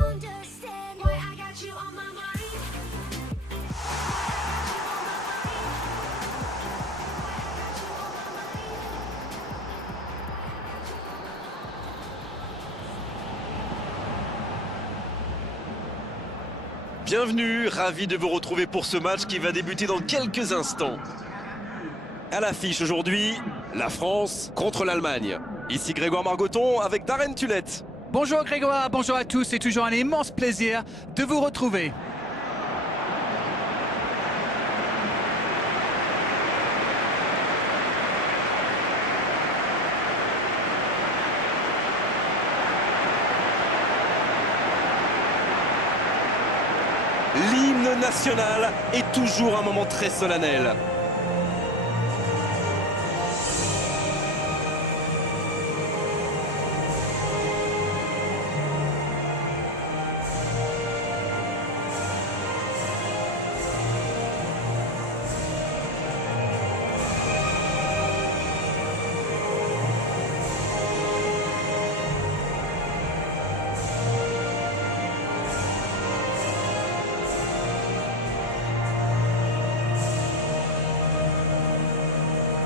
understand why I got you on my mind. Bienvenue, ravi de vous retrouver pour ce match qui va débuter dans quelques instants. À l'affiche aujourd'hui, la France contre l'Allemagne. Ici Grégoire Margoton avec Darren Tulette. Bonjour Grégoire, bonjour à tous, c'est toujours un immense plaisir de vous retrouver. L'hymne national est toujours un moment très solennel.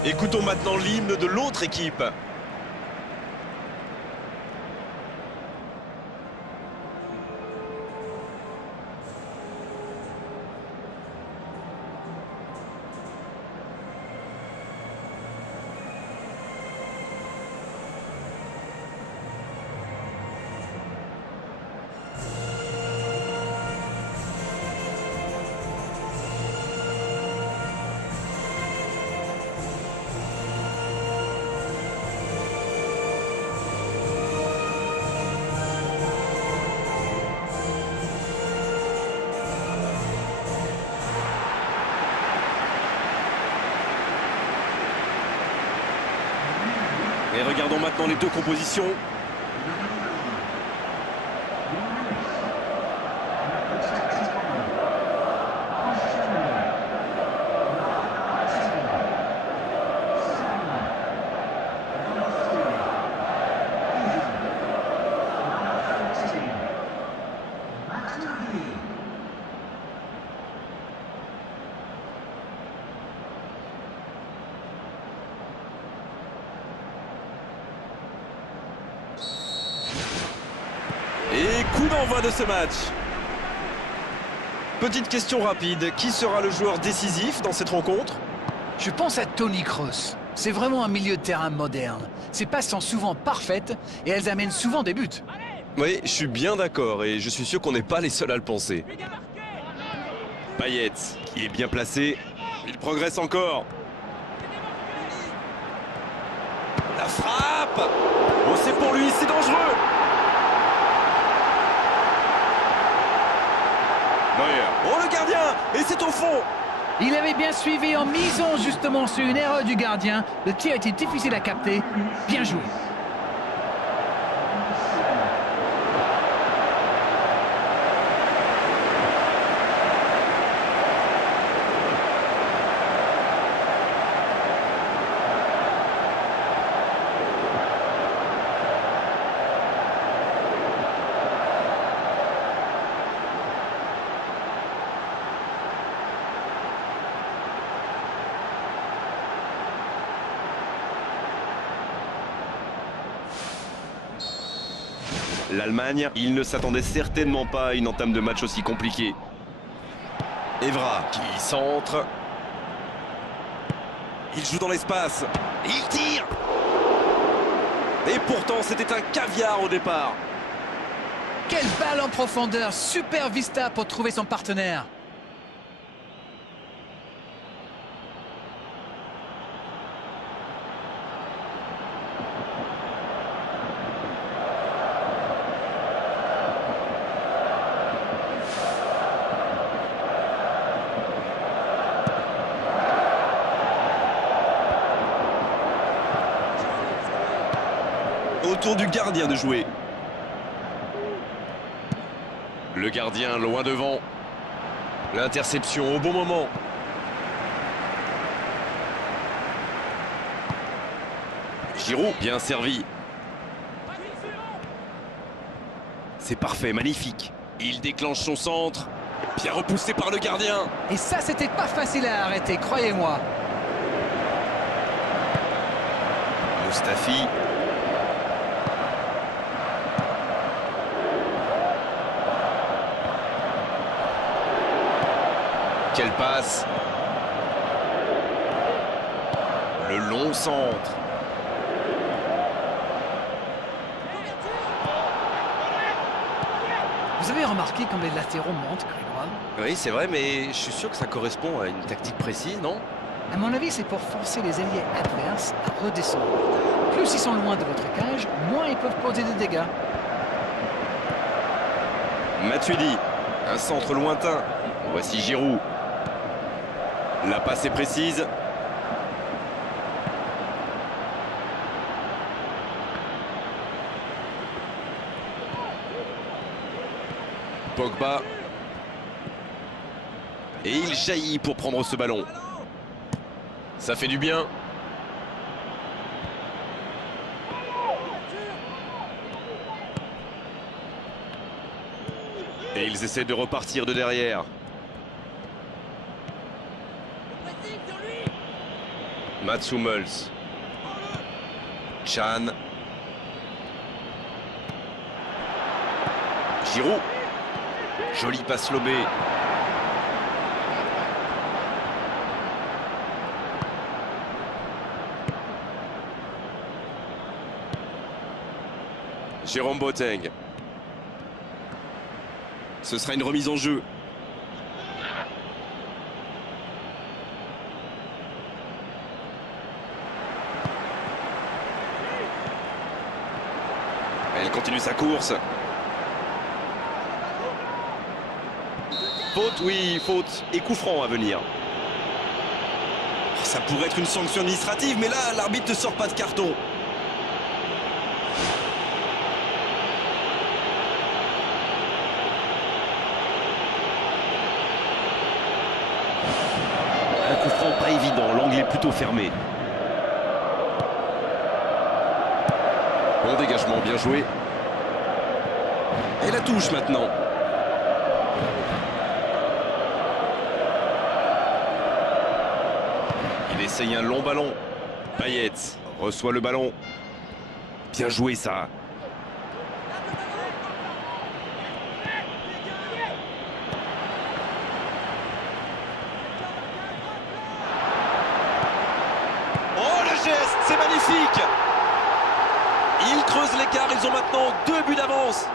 Écoutons maintenant l'hymne de l'autre équipe. Et regardons maintenant les deux compositions. Et coup d'envoi de ce match. Petite question rapide, qui sera le joueur décisif dans cette rencontre? Je pense à Toni Kroos. C'est vraiment un milieu de terrain moderne. Ses passes sont souvent parfaites et elles amènent souvent des buts. Oui, je suis bien d'accord et je suis sûr qu'on n'est pas les seuls à le penser. Payet, qui est bien placé, il progresse encore. La frappe! Oh, c'est pour lui, c'est dangereux! Neuer. Oh, le gardien! Et c'est au fond! Il avait bien suivi en misant justement sur une erreur du gardien. Le tir était difficile à capter. Bien joué. L'Allemagne, il ne s'attendait certainement pas à une entame de match aussi compliquée. Evra qui centre. Il joue dans l'espace. Il tire. Et pourtant, c'était un caviar au départ. Quelle balle en profondeur. Super vista pour trouver son partenaire. Autour du gardien de jouer. Le gardien loin devant. L'interception au bon moment. Giroud, bien servi. C'est parfait, magnifique. Il déclenche son centre. Bien repoussé par le gardien. Et ça, c'était pas facile à arrêter, croyez-moi. Mustafi. Quelle passe. Le long centre. Vous avez remarqué comme les latéraux montent, Grégoire? Oui, c'est vrai, mais je suis sûr que ça correspond à une tactique précise, non? À mon avis, c'est pour forcer les alliés adverses à redescendre. Plus ils sont loin de votre cage, moins ils peuvent causer des dégâts. Matuidi, un centre lointain. Voici Giroud. La passe est précise. Pogba. Et il jaillit pour prendre ce ballon. Ça fait du bien. Et ils essaient de repartir de derrière. Mats Hummels. Chan. Giroud. Jolie passe lobée. Jérôme Boateng. Ce sera une remise en jeu. Elle continue sa course. Faute, oui, faute. Et coup franc à venir. Ça pourrait être une sanction administrative, mais là, l'arbitre ne sort pas de carton. Un coup franc pas évident, l'angle est plutôt fermé. Bon dégagement, bien joué. Et la touche maintenant. Il essaye un long ballon. Payet reçoit le ballon. Bien joué ça. Oh le geste, c'est magnifique. Ils creusent l'écart, ils ont maintenant 2 buts d'avance.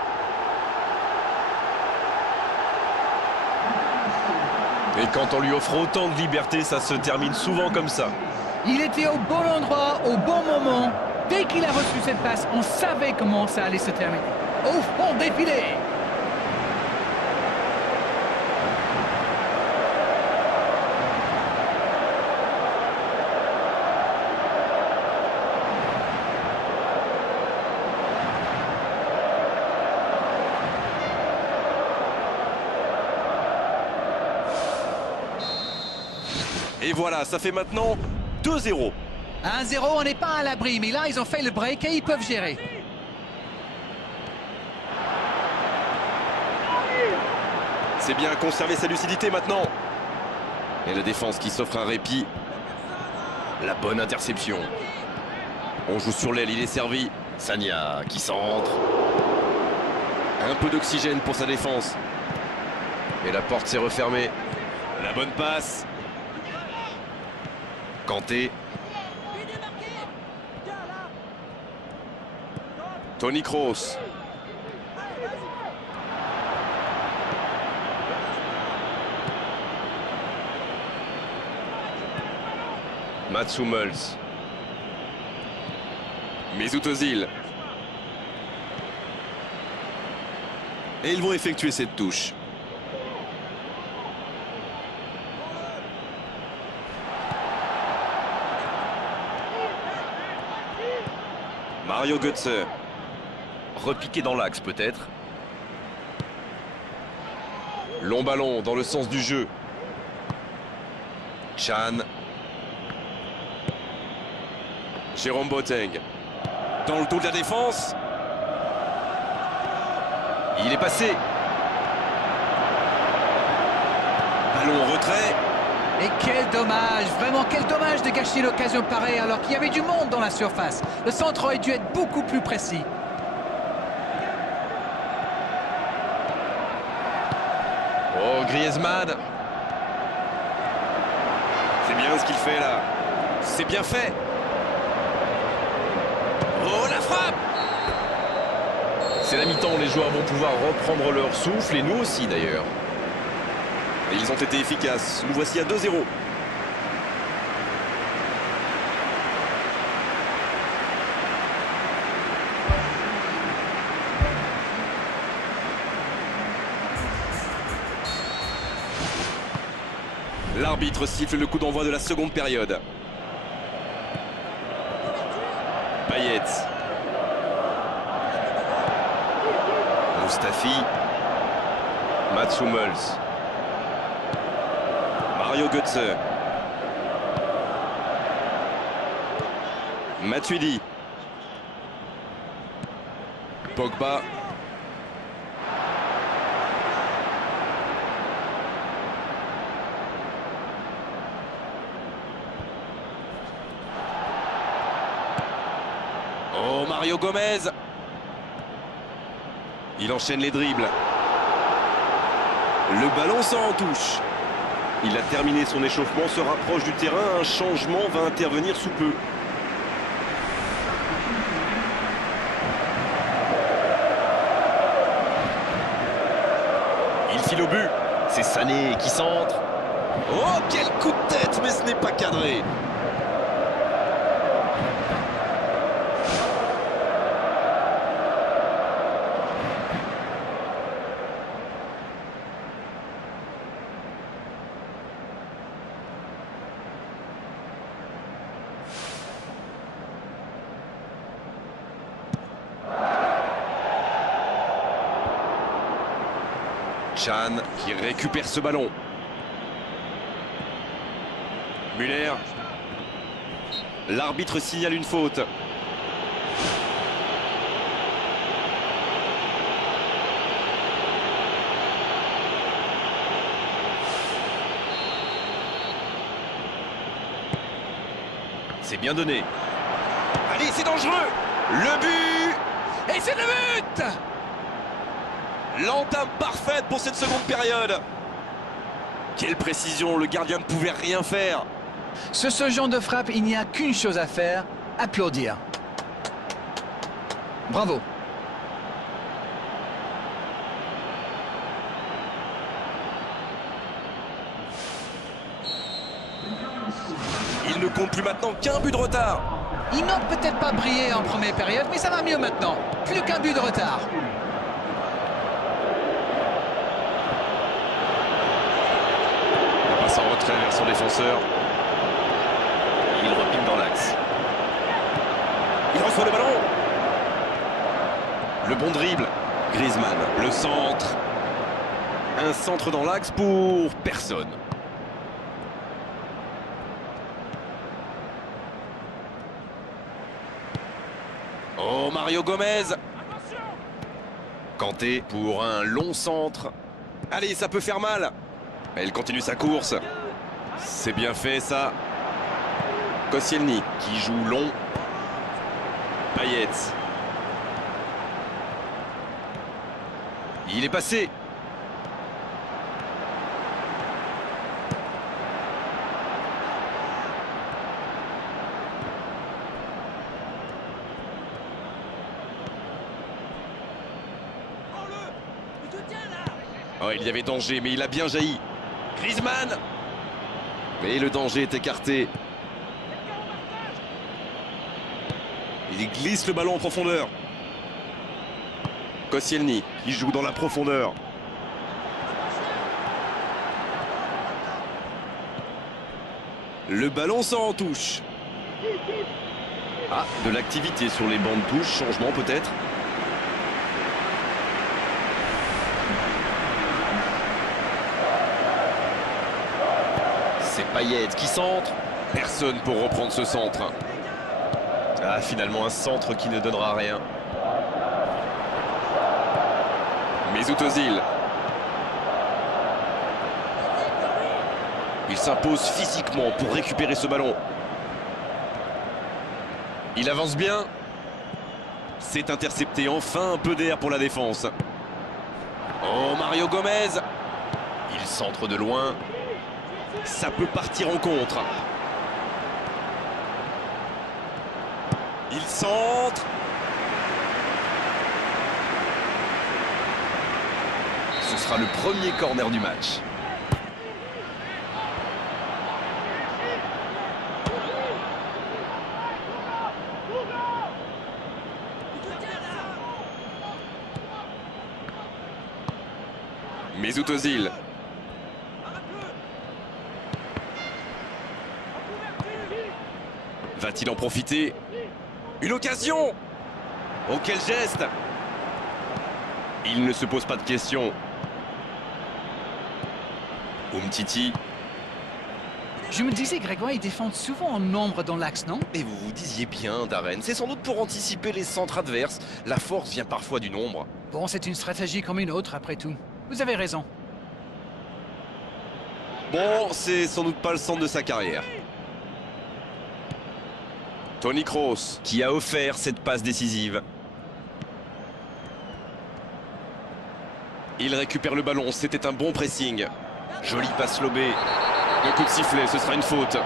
Et quand on lui offre autant de liberté, ça se termine souvent comme ça. Il était au bon endroit, au bon moment. Dès qu'il a reçu cette passe, on savait comment ça allait se terminer. Au fond des filets. Et voilà, ça fait maintenant 2-0. 1-0, on n'est pas à l'abri, mais là, ils ont fait le break et ils peuvent gérer. C'est bien conserver sa lucidité maintenant. Et la défense qui s'offre un répit. La bonne interception. On joue sur l'aile, il est servi. Sagna qui centre. Un peu d'oxygène pour sa défense. Et la porte s'est refermée. La bonne passe. Kanté. Toni Kroos. Mats Hummels. Mesut Özil. Et ils vont effectuer cette touche. Mario Götze. Repiqué dans l'axe peut-être. Long ballon dans le sens du jeu. Chan. Jérôme Boateng. Dans le dos de la défense. Il est passé. Ballon en retrait. Et quel dommage, vraiment quel dommage de gâcher l'occasion pareille alors qu'il y avait du monde dans la surface. Le centre aurait dû être beaucoup plus précis. Oh, Griezmann. C'est bien ce qu'il fait là. C'est bien fait. Oh, la frappe. C'est la mi-temps, les joueurs vont pouvoir reprendre leur souffle et nous aussi d'ailleurs. Et ils ont été efficaces. Nous voici à 2-0. L'arbitre siffle le coup d'envoi de la seconde période. Payet. Mustafi. Mats Hummels. Mario Götze. Matuidi. Pogba. Oh, Mario Gomez. Il enchaîne les dribbles. Le ballon sort en touche. Il a terminé son échauffement, se rapproche du terrain. Un changement va intervenir sous peu. Il file au but. C'est Sané qui centre. Oh, quel coup de tête, mais ce n'est pas cadré. Chan qui récupère ce ballon. Müller. L'arbitre signale une faute. C'est bien donné. Allez, c'est dangereux. Le but. Et c'est le but! L'entame parfaite pour cette seconde période. Quelle précision, le gardien ne pouvait rien faire. Sur ce genre de frappe, il n'y a qu'une chose à faire, applaudir. Bravo. Il ne compte plus maintenant qu'un but de retard. Ils n'ont peut-être pas brillé en première période, mais ça va mieux maintenant. Plus qu'un but de retard. Il passe en retrait vers son défenseur. Il repique dans l'axe. Il reçoit le ballon. Le bon dribble. Griezmann, le centre. Un centre dans l'axe pour personne. Oh, Mario Gomez. Kanté pour un long centre. Allez, ça peut faire mal. Elle continue sa course. C'est bien fait, ça. Koscielny qui joue long. Payet. Il est passé. Oh, il y avait danger, mais il a bien jailli. Griezmann. Mais le danger est écarté. Il glisse le ballon en profondeur. Koscielny qui joue dans la profondeur. Le ballon sort en touche. Ah, de l'activité sur les bancs de touche. Changement peut-être. C'est Payet qui centre. Personne pour reprendre ce centre. Ah, finalement un centre qui ne donnera rien. Mesut Özil. Il s'impose physiquement pour récupérer ce ballon. Il avance bien. C'est intercepté. Enfin un peu d'air pour la défense. Oh, Mario Gomez. Il centre de loin. Ça peut partir en contre. Il centre. Ce sera le premier corner du match. Mesut Özil. Va-t-il en profiter? Une occasion! Oh, quel geste! Il ne se pose pas de questions. Umtiti. Je me disais, Grégoire, ils défendent souvent en nombre dans l'axe, non? Et vous vous disiez bien, Darren, c'est sans doute pour anticiper les centres adverses. La force vient parfois du nombre. Bon, c'est une stratégie comme une autre, après tout. Vous avez raison. Bon, c'est sans doute pas le centre de sa carrière. Toni Kroos, qui a offert cette passe décisive. Il récupère le ballon, c'était un bon pressing. Jolie passe lobée. Un coup de sifflet, ce sera une faute.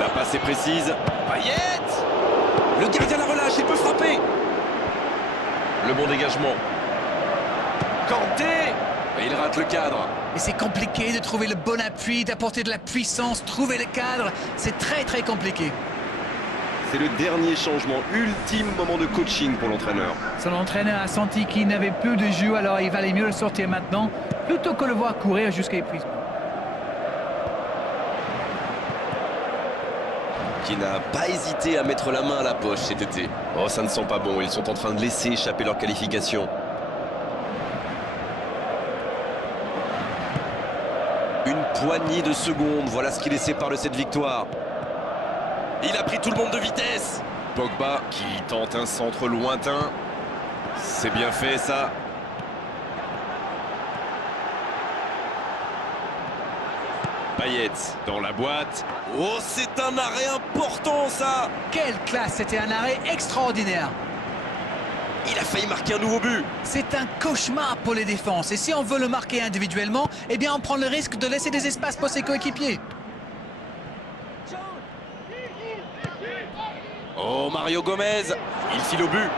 La passe est précise. Payet! Le gardien la relâche, il peut frapper. Le bon dégagement. Kanté! Et il rate le cadre. Et c'est compliqué de trouver le bon appui, d'apporter de la puissance, trouver le cadre. C'est très très compliqué. C'est le dernier changement, ultime moment de coaching pour l'entraîneur. Son entraîneur a senti qu'il n'avait plus de jus, alors il valait mieux le sortir maintenant, plutôt que le voir courir jusqu'à épuisement. Qui n'a pas hésité à mettre la main à la poche cet été. Oh, ça ne sent pas bon, ils sont en train de laisser échapper leur qualification. Une poignée de secondes, voilà ce qui les sépare de cette victoire. Il a pris tout le monde de vitesse. Pogba qui tente un centre lointain. C'est bien fait ça. Payet dans la boîte. Oh, c'est un arrêt important ça. Quelle classe, c'était un arrêt extraordinaire. Il a failli marquer un nouveau but. C'est un cauchemar pour les défenses. Et si on veut le marquer individuellement, eh bien on prend le risque de laisser des espaces pour ses coéquipiers. Oh, Mario Gomez, il file au but.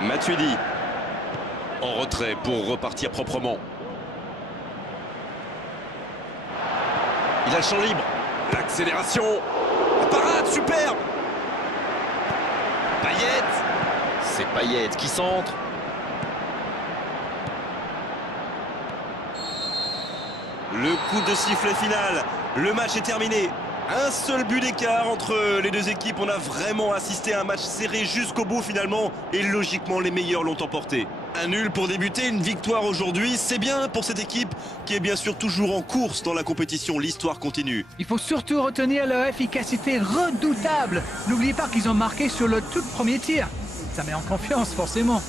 Matuidi en retrait pour repartir proprement. Il a le champ libre. L'accélération. La parade, superbe. Payet. C'est Payet qui centre. Le coup de sifflet final. Le match est terminé. Un seul but d'écart entre les deux équipes. On a vraiment assisté à un match serré jusqu'au bout finalement. Et logiquement, les meilleurs l'ont emporté. Un nul pour débuter, une victoire aujourd'hui. C'est bien pour cette équipe qui est bien sûr toujours en course dans la compétition. L'histoire continue. Il faut surtout retenir leur efficacité redoutable. N'oubliez pas qu'ils ont marqué sur le tout premier tir. Ça met en confiance, forcément.